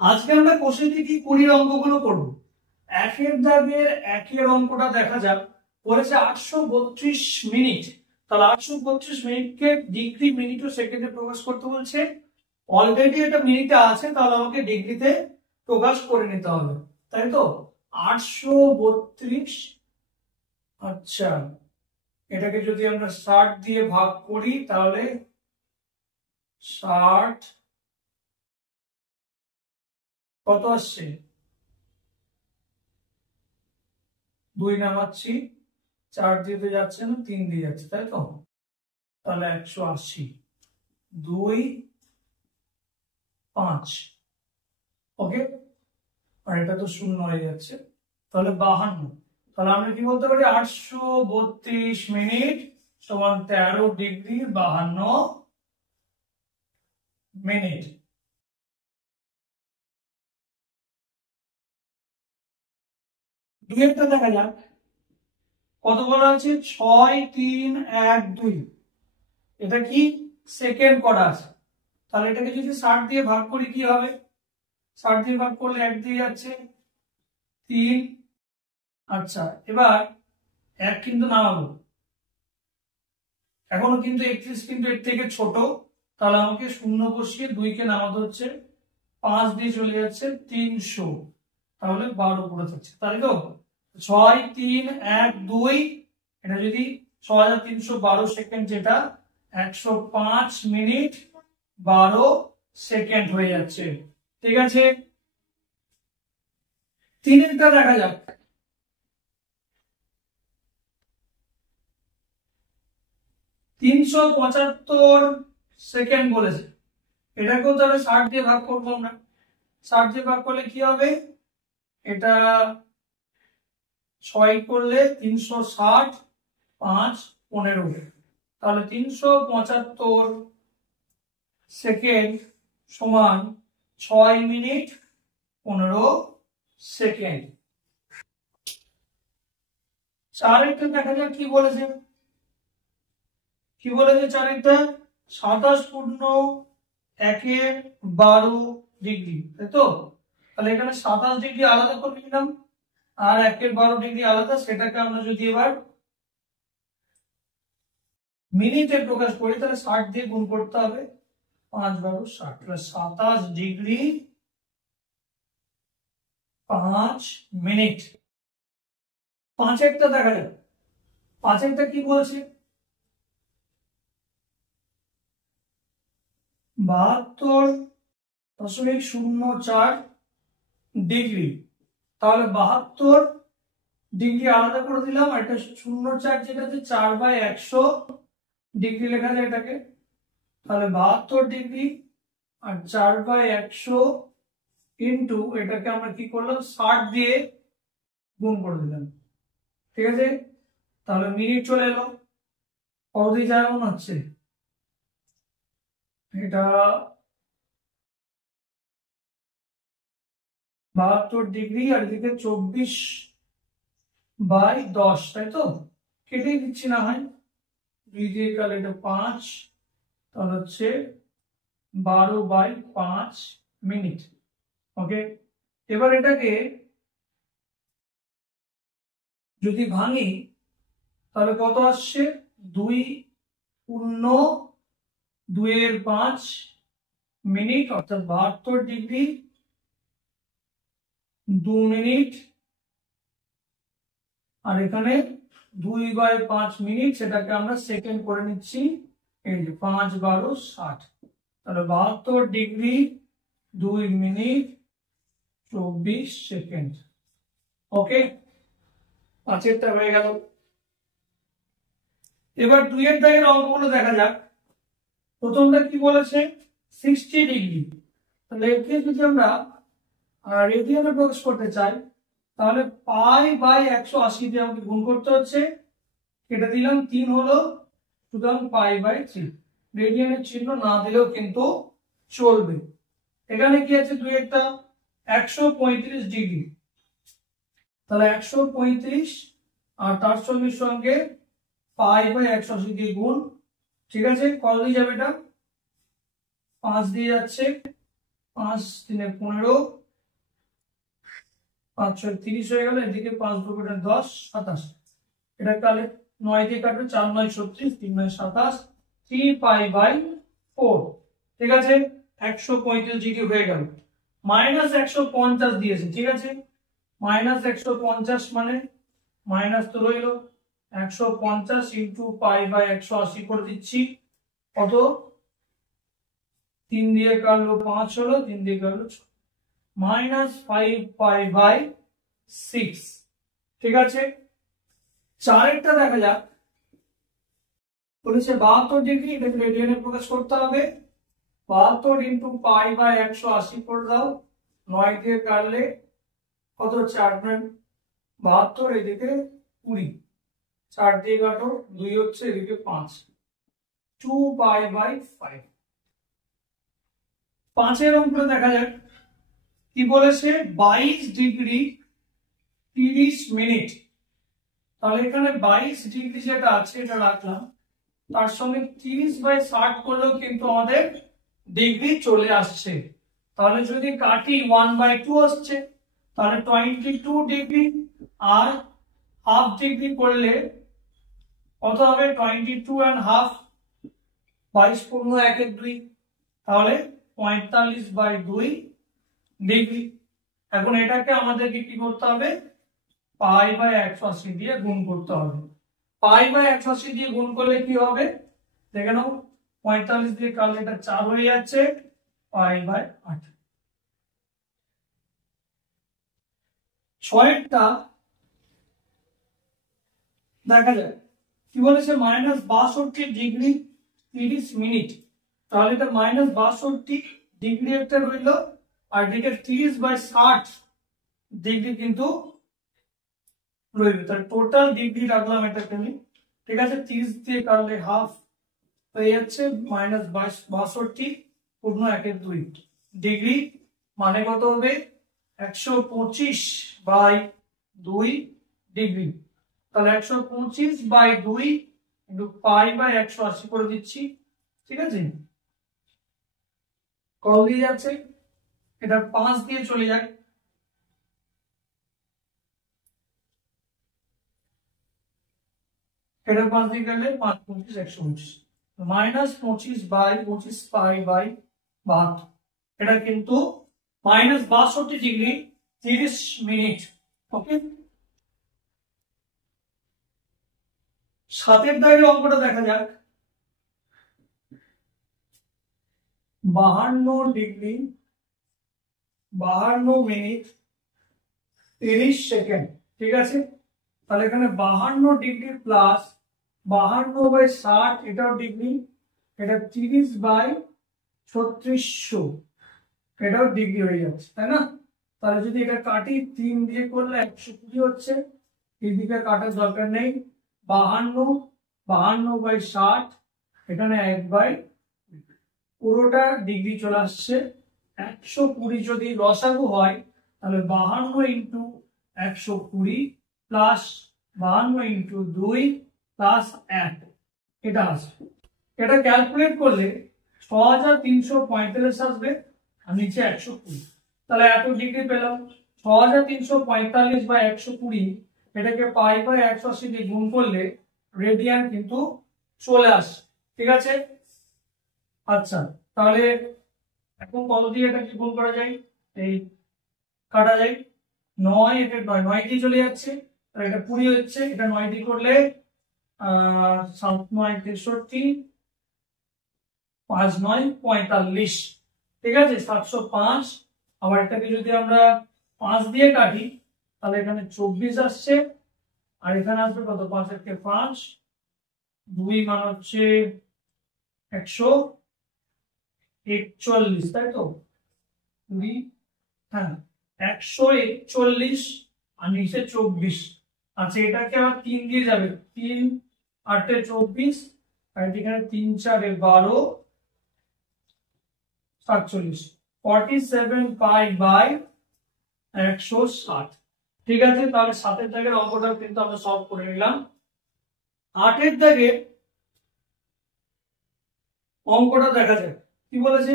আজকে আমরা কোষে থেকে 20 অঙ্কগুলো করবো। একের দাগের একের অঙ্কটা দেখা যাক। বলেছে 832 মিনিট। তাহলে 832 মিনিটকে ডিগ্রি, মিনিট ও সেকেন্ডে প্রকাশ করতে বলছে। অলরেডি এটা মিনিটে আছে, তাহলে আমাকে ডিগ্রিতে প্রকাশ করে নিতে হবে, তাই তো। 832, আচ্ছা, এটাকে যদি আমরা 60 দিয়ে ভাগ করি তাহলে 60 কত আসছে? 2 নামাচ্ছি, 4 দিয়ে তো যাচ্ছে না, 3 দিয়ে যাচ্ছে, তাই তো। তাহলে 180, 2, 5, ওকে। আর এটা তো শূন্য হয়ে যাচ্ছে, তাহলে 52। তাহলে আমরা কি বলতে পারি? 832 মিনিট সমান 13 ডিগ্রি 52 মিনিট। দুইটা দেখা যাক কত বলা আছে। 6, 3, 1, 2, এটা কি সেকেন্ড করা আছে। তাহলে এটাকে যদি 60 দিয়ে ভাগ করি কি হবে? 60 দিয়ে ভাগ করলে 1 দিয়ে যাচ্ছে, 3। আচ্ছা, এবার 1 কিন্তু নামাবো, এখনো কিন্তু 31 কিন্তু এর থেকে ছোট। তাহলে আমাকে শূন্য বসিয়ে 2 কে নামাতে হচ্ছে, 5 দিয়ে চলে যাচ্ছে 300, তাহলে 12 পড়ে থাকছে, তাই তো। 6, 3, 1, 2, এটা যদি 6312 সেকেন্ড, যেটা 105 মিনিট 12 সেকেন্ড হয়ে যাচ্ছে। ঠিক আছে, তিনেরটা দেখা যাক। 375 সেকেন্ড বলেছে, এটাকেও তাহলে 60 দিয়ে ভাগ করবো আমরা। 60 দিয়ে ভাগ করলে কি হবে? এটা 6 করলে 360, 5, 15, তাহলে 375 সেকেন্ড সমান 6 মিনিট 15 সেকেন্ড। চারেরটা দেখা যাক কি বলেছে। কি বলেছে চারেরটা? 27 পূর্ণ 1 12 ডিগ্রি, তাই তো। তাহলে এখানে 27 ডিগ্রি আলাদা করে নিলাম, আর 1 12 ডিগ্রি আলাদা। সেটাকে আমরা যদি এবার মিনিটে প্রকাশ করি তাহলে 60 দিয়ে গুণ করতে হবে, 5 12 60, 27 ডিগ্রি 5 মিনিট। পাঁচেরটা দেখা যাক। পাঁচেরটা কি বলছে? 72.04 ডিগ্রি। তাহলে 72 ডিগ্রি আলাদা করে দিলাম, আর এটা 0.4 যেটা 4/100 ডিগ্রি লেখা যায় এটাকে। তাহলে 72 ডিগ্রি আর 4/100 ইন্টু, এটাকে আমরা কি করলাম 60 দিয়ে গুণ করে দিলাম। ঠিক আছে, তাহলে মিনিট চলে এলো। কত দিয়ে যায় মনে হচ্ছে? এটা 72 ডিগ্রি আর এদিকে 24/10, তাই তো। কেটে দিচ্ছি না হয়, 2 দিয়ে কালে এটা 5, তাহলে হচ্ছে 12/5 মিনিট। ওকে, এবার এটাকে যদি ভাঙি তাহলে কত আসছে? 2 পূর্ণ 2/5 মিনিট, অর্থাৎ 72 ডিগ্রি 2 মিনিট। আর এখানে 2/5 মিনিট, সেটাকে আমরা সেকেন্ড করে নিচ্ছি। এই যে 5 12 60, তাহলে 72 ডিগ্রি 2 মিনিট 24 সেকেন্ড। ওকে, পাঁচেরটা হয়ে গেল। এবার দুইয়ের দাগের অঙ্কগুলো দেখা যাক। প্রথমটা কি বলেছে? 60 ডিগ্রি। তাহলে একে যদি আমরা রেডিয়ানে প্রকাশ করতে চাই তাহলে π/180 দিয়ে আমাকে গুণ করতে হচ্ছে। কেটে দিলাম, 3 হলো, সুতরাং π/3। রেডিয়ানের চিহ্ন না দিলেও কিন্তু চলবে। এখানে কি আছে? দুই একটা 135 ডিগ্রি, তাহলে 135 আর তার সঙ্গে π/180 দিয়ে গুণ। ঠিক আছে, কত দিয়ে যাবে? এটা 5 দিয়ে যাচ্ছে, 5 3 15, 5 6 30 হয়ে গেল। এদিকে 5 2 10 27, এটা তাহলে 9 দিয়ে কাটবে, 4 9 36, 3 9 27, 3 পাই বাই 4। ঠিক আছে, 135 ডিগ্রি হয়ে গেল। মাইনাস 150 দিয়েছে, ঠিক আছে, মাইনাস 150 মানে মাইনাস তো রইল, 150 ইন্টু পাই বাই 180 করে দিচ্ছি, কত, 3 দিয়ে কাটলো 5 হলো, 3 দিয়ে কাটলো মাইনাস 5 পাই বাই 6। ঠিক আছে, চারেরটা দেখা যাক। বলেছে 72 ডিগ্রি, এটাকে রেডিয়ানে প্রকাশ করতে হবে। 72 ইন্টু পাই বাই 180 করে দাও, 9 দিয়ে কাটলে কত হচ্ছে, 8 72, এদিকে 20, 4 দিয়ে কাটো, 2 হচ্ছে, এদিকে 5, 2 পাই বাই 5। 5 অঙ্কটা দেখা যাক কি বলেছে, 22 ডিগ্রি 30 মিনিট। তাহলে এখানে 22 ডিগ্রি যেটা আছে এটা রাখলাম, তার সঙ্গে 30/60 করলেও কিন্তু আমাদের ডিগ্রি চলে আসছে। তাহলে যদি কাটি 1/2 আসছে, তাহলে 22 ডিগ্রি, আর হাফ ডিগ্রি করলে কত হবে, 22 and হাফ, 22 পূর্ণ 1 এর 2, তাহলে 45/2 ডিগ্রি। এখন এটাকে আমাদেরকে কি করতে হবে, পাই বাই 180 দিয়ে গুণ করতে হবে। পাই বাই 180 দিয়ে গুণ করলে কি হবে দেখে নাও, 45 দিয়ে কাটলে এটা 4 হয়ে যাচ্ছে, পাই বাই 8। 6টা দেখা যায় কি বলেছে, মাইনাস 62 ডিগ্রি 30 মিনিট। তাহলে এটা মাইনাস 62 ডিগ্রি একটা রইল, আর এদিকে 30/60 ডিগ্রি কিন্তু রইল। তাহলে টোটাল ডিগ্রি রাখলাম এটাকে আমি, ঠিক আছে, 30 দিয়ে কাটলে হাফ হয়ে যাচ্ছে, মাইনাস 62 পূর্ণ 1 এর 2 ডিগ্রি, মানে কত হবে, 125/2 ডিগ্রি। তাহলে 125/2 ইন্টু পাই বাই 180 করে দিচ্ছি। ঠিক আছে, কত দিয়ে যাচ্ছে, এটা 5 দিয়ে চলে যায়, এটা 5 দিয়ে গেলে 5 25 125, মাইনাস 25/25 পাই বাই 72। এটা কিন্তু মাইনাস 62 ডিগ্রি 30 মিনিট। ওকে, 7 দাগের অঙ্কটা দেখা যাক। 52 ডিগ্রি 52 মিনিট 30 সেকেন্ড। ঠিক আছে, তাহলে এখানে 52 ডিগ্রি প্লাস 52/60, এটাও ডিগ্রি, এটা 30/3600, এটাও ডিগ্রি হয়ে যাচ্ছে, তাই না? তাহলে যদি এটা কাটি, 3 দিয়ে করলে 120 হচ্ছে, এদিকে কাটার দরকার নেই। 52/60, এখানে 1/, পুরোটা ডিগ্রি চলে আসছে। 120 যদি লসাগু হয়, তাহলে 52 ইন্টু 120 প্লাস 52 ইন্টু 2 প্লাস 1, এটা আসবে। এটা ক্যালকুলেট করলে 6345 আসবে, আর নিচে 120। তাহলে এত ডিগ্রি পেলাম। 6345/120, এটাকে পাই বাই 180 দিয়ে গুণ করলে রেডিয়ান কিন্তু চলে আসে। ঠিক আছে, আচ্ছা, তাহলে এখন কত দিয়ে এটাকে গুণ করা যায়, এই কাটা যায়, 9, এটা 9 দিয়ে চলে যাচ্ছে, আর এটা 20 হচ্ছে, এটা 9 দিয়ে করলে 7 9 63, 5 9 45। ঠিক আছে, 705। আবার এটাকে যদি আমরা 5 দিয়ে কাটি, তাহলে এখানে 24 আসছে, আর এখানে আসবে কত, 5 এর 5, 2 মান হচ্ছে 141, তাই তো, 2, হ্যাঁ 141, আর নিচে 24। আচ্ছা, এটাকে আবার 3 দিয়ে যাবে, 3 8 24, আর এখানে 3 4 12, 47, 47 পাই বাই 160। ঠিক আছে, তাহলে 7 দাগের অঙ্কটা কিন্তু আমরা সলভ করে নিলাম। 8 দাগে অঙ্কটা দেখা যায় কি বলেছে,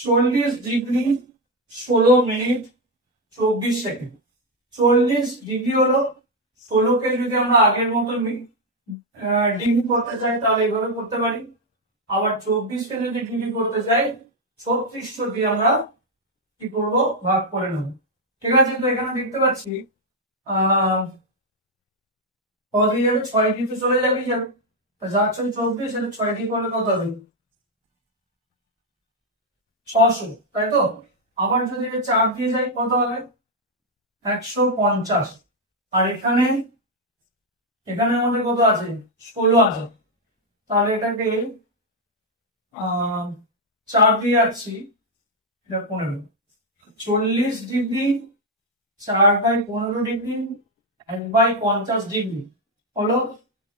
40 ডিগ্রি 16 মিনিট 24 সেকেন্ড। 40 ডিগ্রি হলো 16কে যদি আমরা আগের মতো ডিগ্রি করতে চাই তাহলে এইভাবে করতে পারি, আবার 24কে যদি ডিগ্রি করতে চাই 3600 দিয়ে আমরা কি করব, ভাগ করে নেব। ঠিক আছে, তো এখানে দেখতে পাচ্ছি কত দিয়ে যাবে, 6 দিয়ে তো চলে যাবেই যাবে, যা 24 সেটা 6 দিয়ে করলে কত হবে, 600, তাই তো। আবার যদি 4 দিয়ে যাই কত হবে, 150। আর এখানে আমাদের কত আছে, 16 আছে, তাহলে এটাকে 4 দিয়ে যাচ্ছি, এটা 15। 40 ডিগ্রি 4/15 ডিগ্রি 1/50 ডিগ্রি হলো।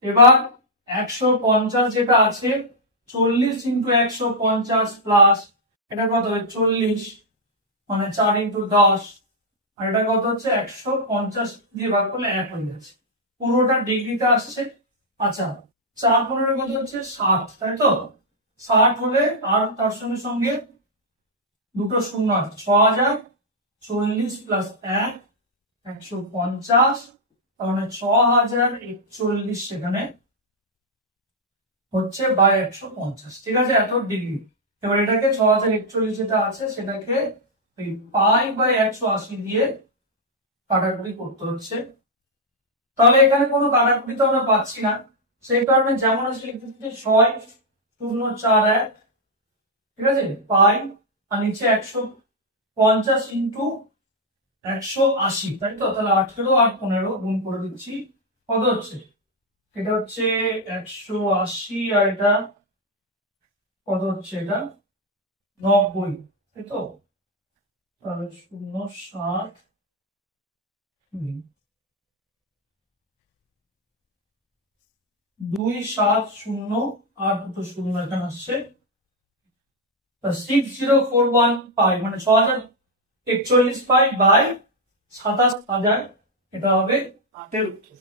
এবার 150 যেটা আছে, 40 ইন্টু 150 প্লাস এটা কত হবে 40, মানে 4 ইন্টু 10, আর এটা কত হচ্ছে 150 দিয়ে ভাগ করলে 1 হয়ে যাচ্ছে, পুরোটা ডিগ্রিতে আসছে। আচ্ছা, 4×15 কত হচ্ছে 60, তাই তো। 60 হলে আর তার সঙ্গে সঙ্গে দুটো শূন্য আছে, 6040 প্লাস 1 150, তাহলে 6041 সেখানে হচ্ছে বাই 150। ঠিক আছে, এত ডিগ্রি। এবার এটাকে 6041 যেটা আছে সেটাকে এই পাই বাই 180 দিয়ে কাটাকুটি করতে হচ্ছে। তাহলে এখানে কোনো কাটাকুটি তো আমরা পাচ্ছি না, সেই কারণে যেমন আছে লিখতে হচ্ছে 6041, ঠিক আছে, পাই, আর নিচে 150 ইন্টু 180, তাই তো। তাহলে 18 আর 15 গুণ করে দিচ্ছি, কত হচ্ছে, এটা হচ্ছে 180, আর এটা কত হচ্ছে, এটা 90, তাই তো। তাহলে 0.7 27 আর দুটো শূন্য এখানে আসছে, 6041 পাই, মানে 6041 পাই বাই 27000, এটা হবে 8 এর উত্তর।